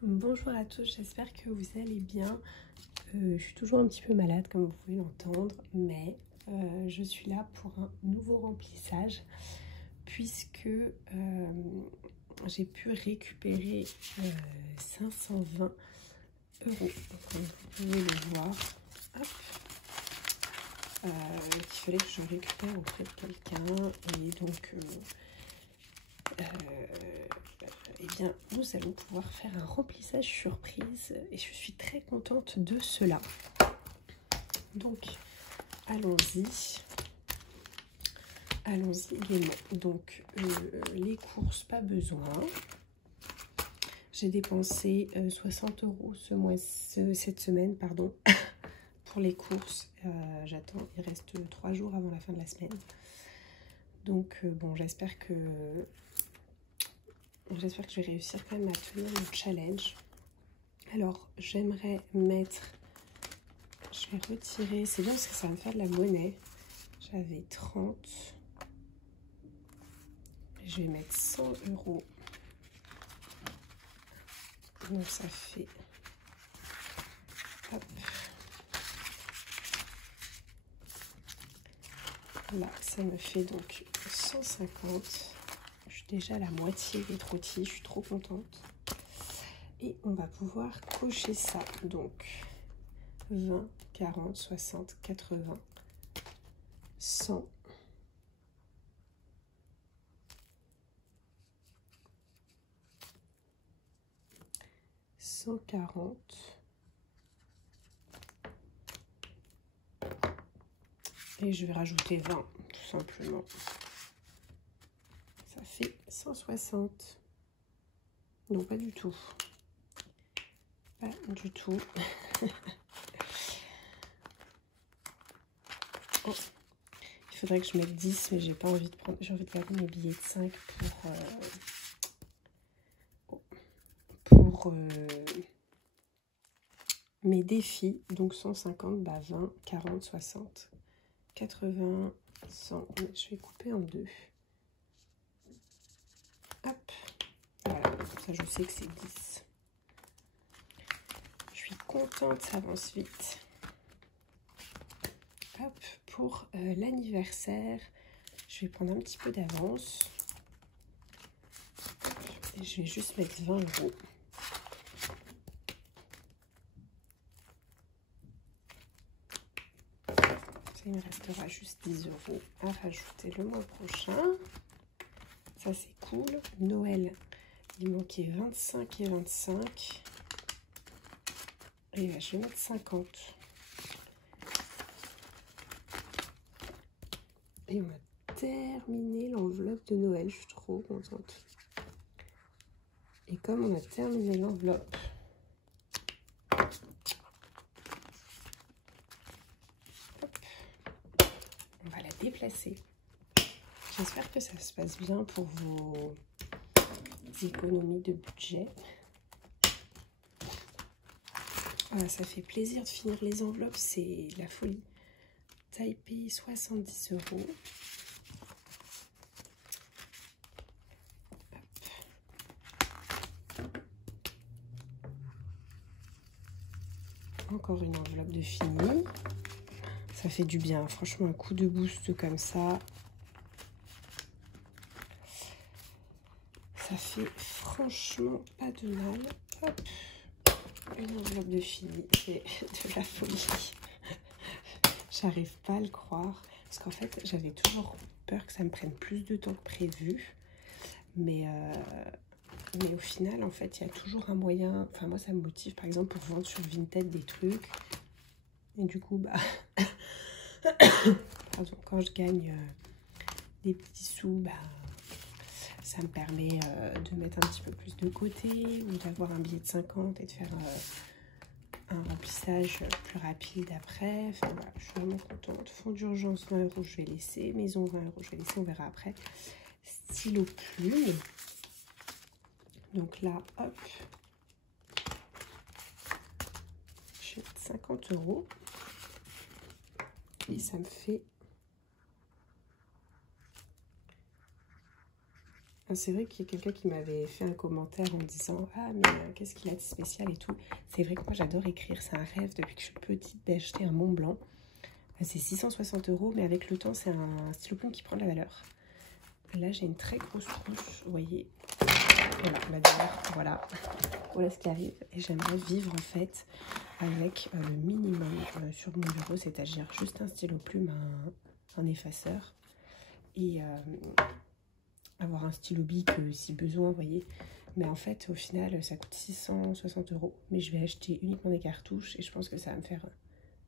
Bonjour à tous, j'espère que vous allez bien. Je suis toujours un petit peu malade comme vous pouvez l'entendre, mais je suis là pour un nouveau remplissage puisque j'ai pu récupérer 520 €. Donc, comme vous pouvez le voir, hop, il fallait que je récupère auprès de quelqu'un et donc eh bien, nous allons pouvoir faire un remplissage surprise et je suis très contente de cela. Donc, allons-y. Allons-y gaiement. Donc, les courses, pas besoin. J'ai dépensé 60 € cette semaine, pardon, pour les courses. J'attends, il reste 3 jours avant la fin de la semaine. Donc, bon, j'espère que je vais réussir quand même à tenir mon challenge. Alors, j'aimerais mettre... Je vais retirer... C'est bien parce que ça va me faire de la monnaie. J'avais 30. Je vais mettre 100 €. Donc, ça fait... Hop. Là, ça me fait donc 150. Je suis déjà à la moitié des trottis. Je suis trop contente. Et on va pouvoir cocher ça. Donc, 20, 40, 60, 80, 100. 140. Et je vais rajouter 20, tout simplement. Ça fait 160. Non, pas du tout. Pas du tout. Oh. Il faudrait que je mette 10, mais j'ai pas envie de prendre. J'ai envie de garder mes billets de 5 pour mes défis. Donc 150, bah 20, 40, 60, 80, 100. Je vais couper en deux. Hop. Voilà, ça je sais que c'est 10. Je suis contente, ça avance vite. Hop, pour l'anniversaire, je vais prendre un petit peu d'avance. Et je vais juste mettre 20 €. Ça, il me restera juste 10 € à rajouter le mois prochain. Ça, c'est cool. Noël, il manquait 25 et 25. Et là, je vais mettre 50. Et on a terminé l'enveloppe de Noël. Je suis trop contente. Et comme on a terminé l'enveloppe, on va la déplacer. J'espère que ça se passe bien pour vos économies de budget. Voilà, ça fait plaisir de finir les enveloppes, c'est la folie. Taipei, 70 €. Encore une enveloppe de fini. Ça fait du bien, franchement, un coup de boost comme ça. Ça fait franchement pas de mal. Hop, une enveloppe de fini, c'est de la folie. J'arrive pas à le croire. Parce qu'en fait, j'avais toujours peur que ça me prenne plus de temps que prévu. Mais au final, en fait, il y a toujours un moyen. Enfin, moi, ça me motive, par exemple, pour vendre sur Vinted des trucs. Et du coup, bah... Pardon, quand je gagne des petits sous, bah... ça me permet de mettre un petit peu plus de côté ou d'avoir un billet de 50 et de faire un remplissage plus rapide après. Enfin, voilà, je suis vraiment contente. Fonds d'urgence, 20 €, je vais laisser. Maison, 20 €, je vais laisser, on verra après. Stylo plume. Donc là, hop, je vais mettre 50 €. Et ça me fait C'est vrai qu'il y a quelqu'un qui m'avait fait un commentaire en me disant « Ah, mais qu'est-ce qu'il a de spécial et tout ?» C'est vrai que moi, j'adore écrire. C'est un rêve depuis que je suis petite d'acheter un Mont Blanc. C'est 660 €, mais avec le temps, c'est un stylo plume qui prend de la valeur. Là, j'ai une très grosse trousse, vous voyez. Voilà, bah d'ailleurs, voilà ce qui arrive. Et j'aimerais vivre, en fait, avec le minimum sur mon bureau, c'est-à-dire juste un stylo plume, un effaceur. Et avoir un stylo bic si besoin, vous voyez. Mais en fait, au final, ça coûte 660 €. Mais je vais acheter uniquement des cartouches et je pense que ça va me faire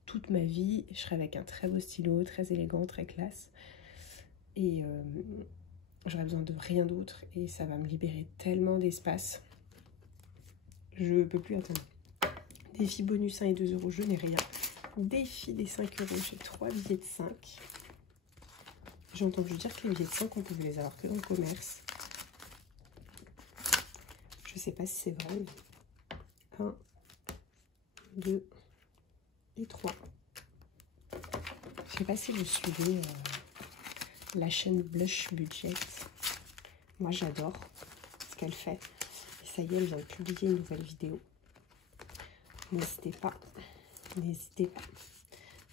toute ma vie. Je serai avec un très beau stylo, très élégant, très classe. Et j'aurai besoin de rien d'autre et ça va me libérer tellement d'espace. Je peux plus attendre. Défi bonus 1 et 2 €, je n'ai rien. Défi des 5 €, j'ai 3 billets de 5. J'ai entendu dire que les billets de 5, on pouvait les avoir que dans le commerce. Je sais pas si c'est vrai. 1, 2 et 3. Je sais pas si vous suivez la chaîne Blush Budget. Moi, j'adore ce qu'elle fait. Et ça y est, elle vient de publier une nouvelle vidéo. N'hésitez pas. N'hésitez pas.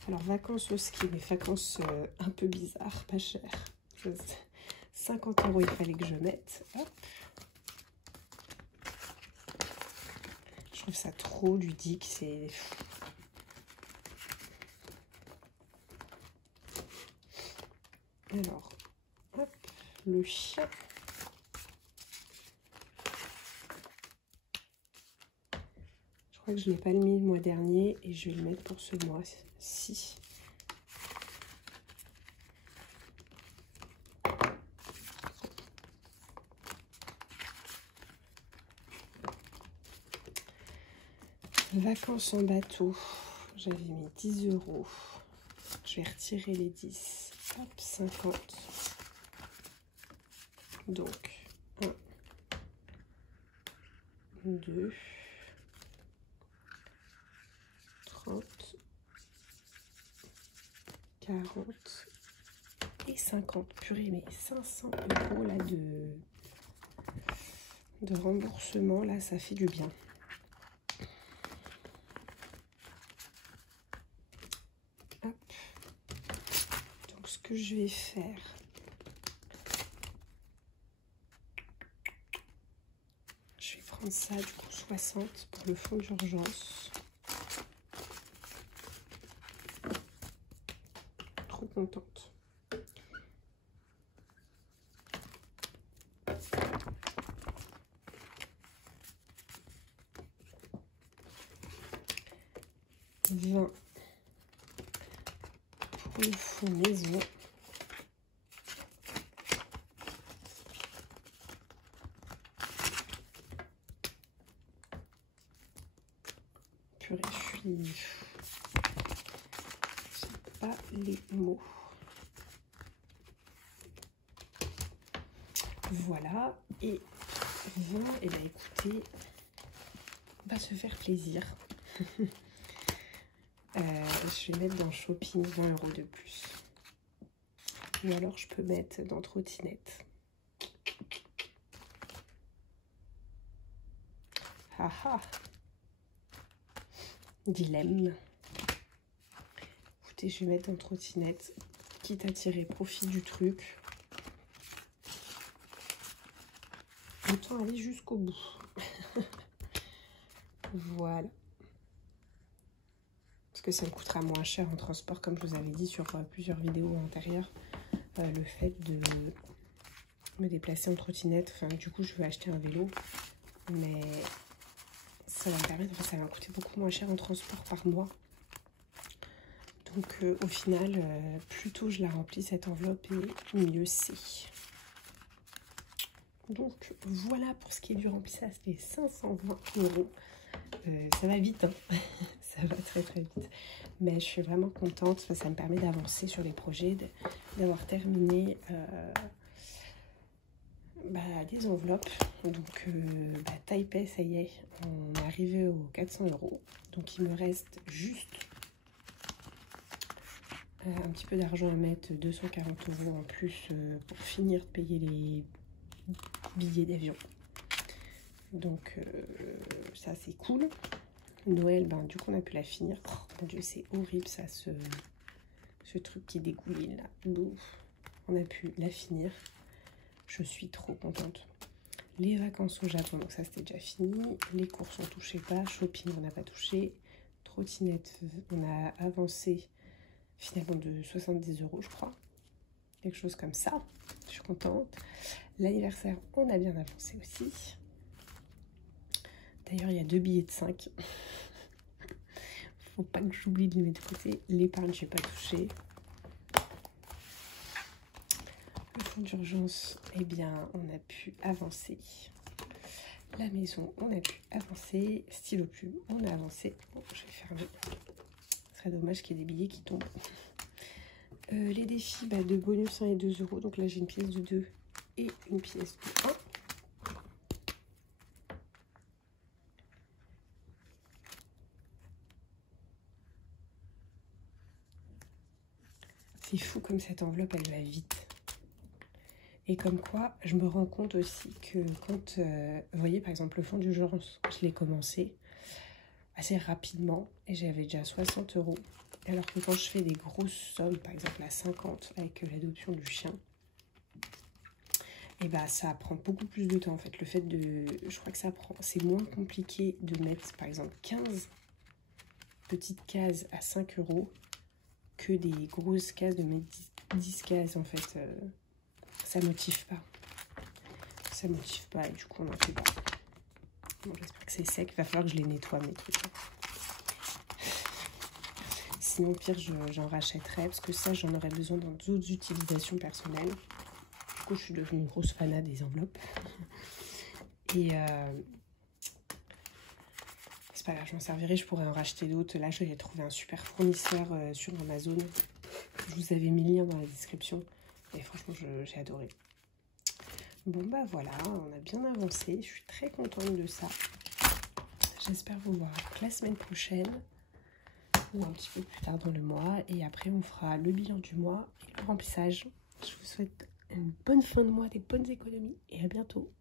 Alors, vacances au ski, mais vacances un peu bizarres, pas chères. 50 €, il fallait que je mette. Hop. Je trouve ça trop ludique. C'est... Alors, hop, le chien. Je crois que je ne l'ai pas mis le mois dernier et je vais le mettre pour ce mois-ci. Vacances en bateau, j'avais mis 10 €. Je vais retirer les 10. Hop, 50. Donc, 1, 2, 30, 40 et 50. Purée, mais 500 € là de remboursement, là, ça fait du bien. Hop. Donc, ce que je vais faire, je vais prendre ça, du coup, 60 pour le fonds d'urgence. Trop contente. $20 pour le fonds maison. Purée, j'ai pas les mots. Voilà, et 20, et bien écoutez, on va se faire plaisir. Je vais mettre dans shopping 20 € de plus. Ou alors je peux mettre dans trottinette. Haha. Dilemme. Écoutez, je vais mettre dans trottinette, quitte à tirer profit du truc. Autant aller jusqu'au bout. Voilà. Parce que ça me coûtera moins cher en transport, comme je vous avais dit sur plusieurs vidéos antérieures. Le fait de me déplacer en trottinette, enfin du coup je veux acheter un vélo, mais ça va me permettre, enfin, ça va me coûter beaucoup moins cher en transport par mois. Donc au final, plus tôt je la remplis cette enveloppe et mieux c'est. Donc voilà pour ce qui est du remplissage des 520 €. Ça va vite, hein. Ça va très très vite. Mais je suis vraiment contente, ça me permet d'avancer sur les projets, d'avoir terminé des enveloppes. Donc Taipei, ça y est, on est arrivé aux 400 €. Donc il me reste juste un petit peu d'argent à mettre, 240 € en plus pour finir de payer billets d'avion. Donc ça c'est cool. Noël, ben du coup on a pu la finir. Oh mon dieu, c'est horrible ça, ce truc qui dégouline là. Ouf. On a pu la finir. Je suis trop contente. Les vacances au Japon, donc ça c'était déjà fini. Les courses on touchait pas. Shopping on n'a pas touché. Trottinette, on a avancé finalement de 70 € je crois. Quelque chose comme ça. Je suis contente. L'anniversaire, on a bien avancé aussi. D'ailleurs, il y a 2 billets de 5. Faut pas que j'oublie de les mettre de côté. L'épargne, je n'ai pas touché. Le fonds d'urgence, eh bien, on a pu avancer. La maison, on a pu avancer. Stylo plume, on a avancé. Bon, je vais fermer. Ce serait dommage qu'il y ait des billets qui tombent. Les défis bah, de bonus 1 et 2 €. Donc là, j'ai une pièce de 2 et une pièce de 1. C'est fou comme cette enveloppe, elle va vite. Et comme quoi, je me rends compte aussi que quand, vous voyez par exemple le fonds d'urgence, je l'ai commencé assez rapidement et j'avais déjà 60 €. Alors que quand je fais des grosses sommes, par exemple à 50 avec l'adoption du chien, et bah ça prend beaucoup plus de temps en fait. Le fait de, je crois que c'est moins compliqué de mettre par exemple 15 petites cases à 5 € que des grosses cases, de mettre 10 cases en fait. Ça motive pas. Ça motive pas et du coup on n'en fait pas. Bon, j'espère que c'est sec. Il va falloir que je les nettoie mes trucs. Sinon, pire, j'en rachèterai parce que ça, j'en aurais besoin dans d'autres utilisations personnelles. Du coup, je suis devenue une grosse fanat des enveloppes. Et c'est pas grave, je m'en servirai. Je pourrais en racheter d'autres. Là, j'ai trouvé un super fournisseur sur Amazon. Je vous avais mis le lien dans la description. Et franchement, j'ai adoré. Bon, bah voilà, on a bien avancé. Je suis très contente de ça. J'espère vous voir la semaine prochaine. Ou un petit peu plus tard dans le mois. Et après, on fera le bilan du mois et le remplissage. Je vous souhaite une bonne fin de mois, des bonnes économies. Et à bientôt.